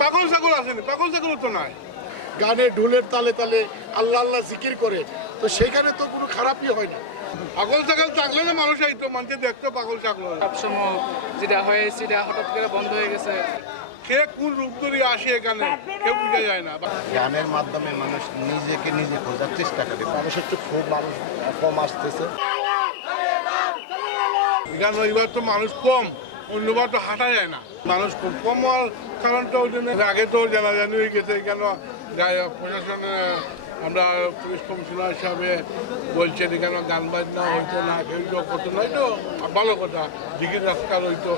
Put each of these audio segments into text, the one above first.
পাগল ছাগল আসেনি, পাগল ছাগল তো নাই। গানে ঢোলের তালে তালে আল্লাহ আল্লাহ জিকির করে, তো সেখানে তো কোনো খারাপই হয় না। পাগল ছাগল থাকলে না মানুষ আইতো, মানুষে দেখতো পাগল ছাগল। সবসময় যেটা হয়ে সেটা হঠাৎ করে বন্ধ হয়ে গেছে। কে কোন রূপ ধরে আসে এখানে কেউ বোঝা যায় না। গানের মাধ্যমে মানুষ নিজেকে নিজে খোঁজার চেষ্টা করে। মানুষের তো খুব মানুষ কম আসতেছে। গান এবার তো মানুষ কম, অন্যবার তো হাঁটা যায় না, মানুষ খুব কম হওয়ার কারণটা ওই জন্য। আগে তো জানাজানি হয়ে গেছে, কেন প্রশাসন আমরা পুলিশ কমিশনার হিসাবে বলছেন কেন গান বাজনা হইতো না, কেউ করতো না, তো ভালো কথা, দিঘির রাস্তা হইতো।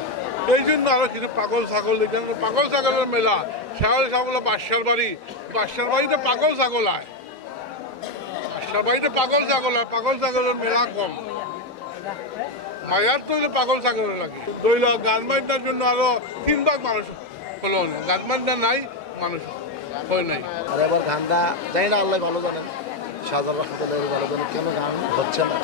এই জন্য আরো কিছু পাগল ছাগল, এখানে পাগল ছাগলের মেলা। ছাগল বাদশার বাড়িতে পাগল ছাগল হয়, বাদশার বাড়িতে পাগল ছাগল হয়, পাগল ছাগলের মেলা কম। মায়ার তো পাগল ছাগলের লাগে। দইল গান বাজনার জন্য আরো 3 ভাগ মানুষ হলো না, গান বাজনা নাই, মানুষ হয় নাই। আর এবার গানটা জানি না, আল্লাহ ভালো জানেন, শাহজাহান রহমতুল্লাহ ভালো জানেন কেন গান হচ্ছে না।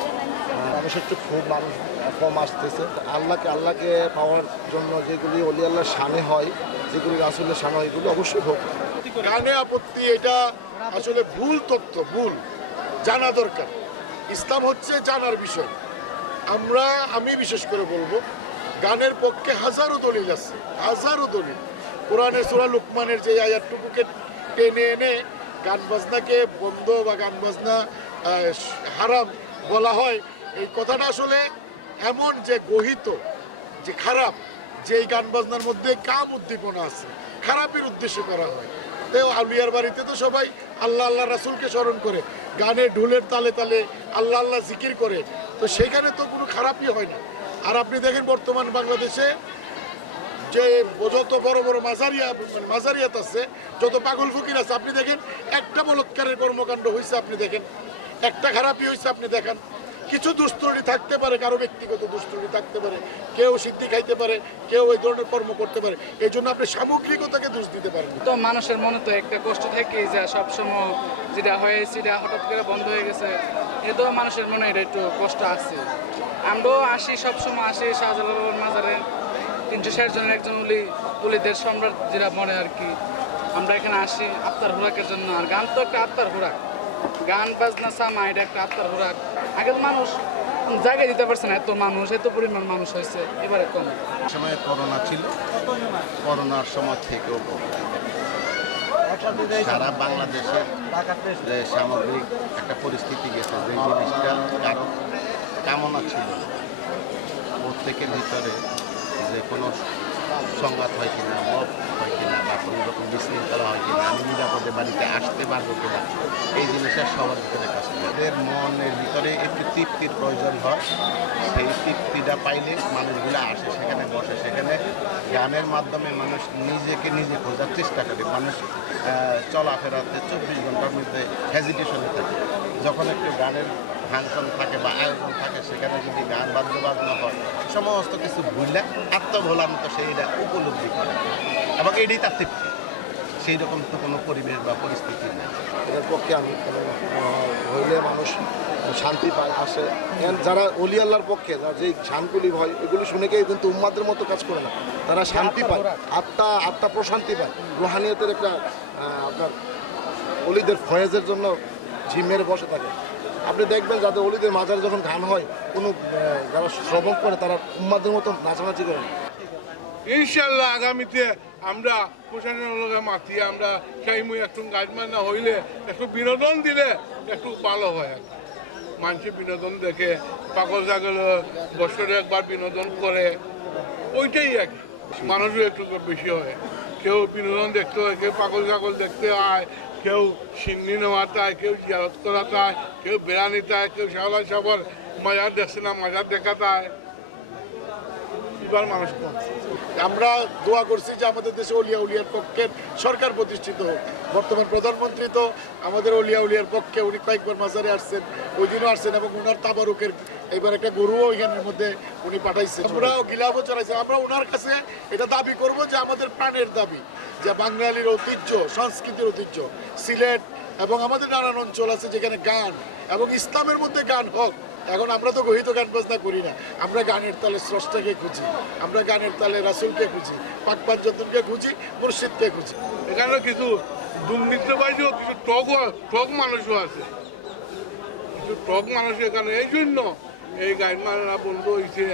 মানুষের তো খুব মানুষ কম আসতেছে। আল্লাহকে পাওয়ার জন্য যেগুলি অলি আল্লাহর শানে হয়, যেগুলি রাসূলের শানে হয়, এগুলো অবশ্যই হোক। গানে আপত্তি এটা আসলে ভুল তথ্য, ভুল জানা দরকার। ইসলাম হচ্ছে জানার বিষয়। আমি বিশেষ করে বলবো, গানের পক্ষে হাজারো দলিল আছে, হাজারো দলিল। কোরআনের সূরা লুকমানের যে আয়াতটুকুকে টেনে এনে গান বাজনাকে বন্ধ বা গান বাজনা হারাম বলা হয়, এই কথাটা আসলে এমন যে গহিত, যে খারাপ, যে এই গান বাজনার মধ্যে কাম উদ্দীপনা আছে, খারাপের উদ্দেশ্যে করা হয়। তো আউলিয়ার বাড়িতে তো সবাই আল্লাহ আল্লাহ রাসূলকে স্মরণ করে, গানে ঢোলের তালে তালে আল্লাহ আল্লাহ জিকির করে, তো সেখানে তো কোনো খারাপই হয় না। আর আপনি দেখেন বর্তমান বাংলাদেশে যে যত বড় বড় মাজারিয়াত আছে, যত পাগল ফকির আছে, আপনি দেখেন একটা বলৎকারের কর্মকাণ্ড হয়েছে, আপনি দেখেন একটা খারাপই হয়েছে, আপনি দেখেন। কিছু দুষ্ত্রুটি থাকতে পারে, কারো ব্যক্তিগত দুষ্ত্রুটি থাকতে পারে, কেউ সিদ্ধি খাইতে পারে, কেউ এই ধরনের কর্ম করতে পারে, এই জন্য আপনি সামগ্রিকতাকে দোষ দিতে পারেন। তো মানুষের মনে তো একটা কষ্ট থেকে যে সবসময় যেটা হয়ে সেটা হঠাৎ করে বন্ধ হয়ে গেছে, এতো মানুষের মনে এটা একটু কষ্ট আছে। আমরাও আসি, সবসময় আসি শাহজালাল মাজারে, 360 জনের একজন উলিদের সম্রাট যেটা মনে আর কি। আমরা এখানে আসি আত্মার খোরাকের জন্য। আর গান তো একটা আত্মার খোরাক, গান বাজনা সামা এটা একটা আত্মার খোরাক। আগে তো মানুষ জায়গায় দিতে পারছে না, এত মানুষ, এত পরিমাণ মানুষ হয়েছে, এবারে কম। সময় করোনা ছিল, করোনার সময় থেকেও সারা বাংলাদেশের যে সামগ্রিক একটা পরিস্থিতি গেছে, যে জিনিসটা কারো কামনা ছিল প্রত্যেকের ভিতরে যে কোনো সংঘাত হয় কিনা, মত হয় কিনা, বা কোনো রকম বিশৃঙ্খলা হয় কিনা, আমি নিরাপদে বাড়িতে আসতে পারবো কিনা, এই জিনিসটা সবার ভিতরে কাজ করে। এদের মনের ভিতরে একটু তৃপ্তির প্রয়োজন হয়, সেই তৃপ্তিটা পাইলে মানুষগুলো আসে, সেখানে বসে, সেখানে গানের মাধ্যমে মানুষ নিজেকে নিজে খোঁজার চেষ্টা করে। মানুষ চলাফেরাতে 24 ঘন্টার মধ্যে হেজিটেশনে থাকে। যখন একটু গানের ফাংশন থাকে বা আয়োজন থাকে, সেখানে যদি গান বাজনা হয়, সমস্ত কিছু ভুললে আত্মভোলার মতো সেইটা উপলব্ধি করে, এবং এটাই তার তৃপ্তি। সেই রকম তো কোনো পরিবেশ বা পরিস্থিতি নেই। এটার পক্ষে আমি হইলে মানুষ শান্তি পায়, আসে। যারা অলি আল্লাহর পক্ষে, যে শানকুলি হয়, এগুলি শুনে গিয়ে কিন্তু উম্মাদের মতো কাজ করে না, তারা শান্তি পায়, আত্মা প্রশান্তি পায়। রুহানিয়তের একটা আপনার অলিদের ফয়েজের জন্য ঝিমের বসে থাকে। আপনি দেখবেন যাদের অলিদের মাজারে যখন গান হয়, কোনো যারা শ্রবণ করে, তারা উম্মাদের মতো নাচানাচি করে না। ইনশাল্লাহ আগামীতে আমরা প্রশাসনের মাতি আমরা চাইমু একটু গাছ বাজনা হইলে, একটু বিনোদন দিলে একটু ভালো হয়। মানুষের বিনোদন দেখে, পাগল ছাগল বছরে একবার বিনোদন করে, ওইটাই আর কি। মানুষও একটু বেশি হয়, কেউ বিনোদন দেখতে হয়, কেউ পাগল ছাগল দেখতে হয়, কেউ সিন্নি নেওয়াতে হয়, কেউ জিয়ারত করাতে হয়, কেউ বেড়ানিতে হয়, কেউ শাহলা সাবর মাজার দেখছে না, মাজার দেখাতে হয়। এবার মানুষ কম। আমরা দোয়া করছি যে আমাদের দেশে অলিয়া উলিয়ার পক্ষের সরকার প্রতিষ্ঠিত হোক। বর্তমান প্রধানমন্ত্রী তো আমাদের অলিয়া উলিয়ার পক্ষে, উনি কয়েকবার মাজারে আসছেন, ওই দিনও আসছেন, এবং ওনার তাবারুকের এইবার একটা গরুও ওইখানের মধ্যে উনি পাঠাইছেন। আমরাও গিলাফও চড়াইছি। আমরা ওনার কাছে এটা দাবি করব যে আমাদের প্রাণের দাবি, যে বাঙালির ঐতিহ্য, সংস্কৃতির ঐতিহ্য সিলেট এবং আমাদের নানান অঞ্চল আছে যেখানে গান এবং ইসলামের মধ্যে গান হোক, এখন আমরা তো গহিত গান বাজনা করি না, আমরা গানের তালে স্রষ্টাকে খুঁজি, আমরা গানের তালে রাসূলকে খুঁজি, পাক পাঞ্জাতনকে খুঁজি, মুর্শিদকে খুঁজি। এখানে কিছু দুর্নীতিবাজীও কিছু ঠক মানুষও আছে, কিছু ঠক মানুষ এখানে। এই জন্য এই গান বাজনা বন্ধ হয়েছে,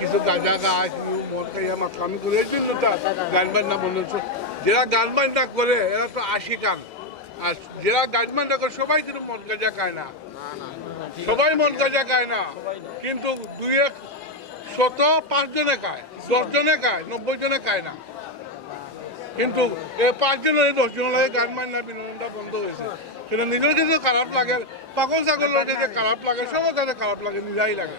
কিছু গাঁজা গাছ মদ খাইয়া মাতলামি করে, এই জন্য গান বাজনা বন্ধ হচ্ছে। যারা গান বাজনা করে এরা তো আশিকান, আর যারা গান বাজনা করে সবাই কিন্তু মদ গাঁজা খায় না, সবাই মদ গাঁজা খায় না, কিন্তু 2-100 5 জনে খায়, 10 জনে খায়, 90 জনে খায় না। কিন্তু এই 5 জনের 10 জন লাগে গান বাজনা বিনোদনটা বন্ধ হয়েছে। সেটা নিজের কাছে খারাপ লাগে, পাগল ছাগলের কাছে খারাপ লাগে, সবার কাছে খারাপ লাগে, নিরাই লাগে।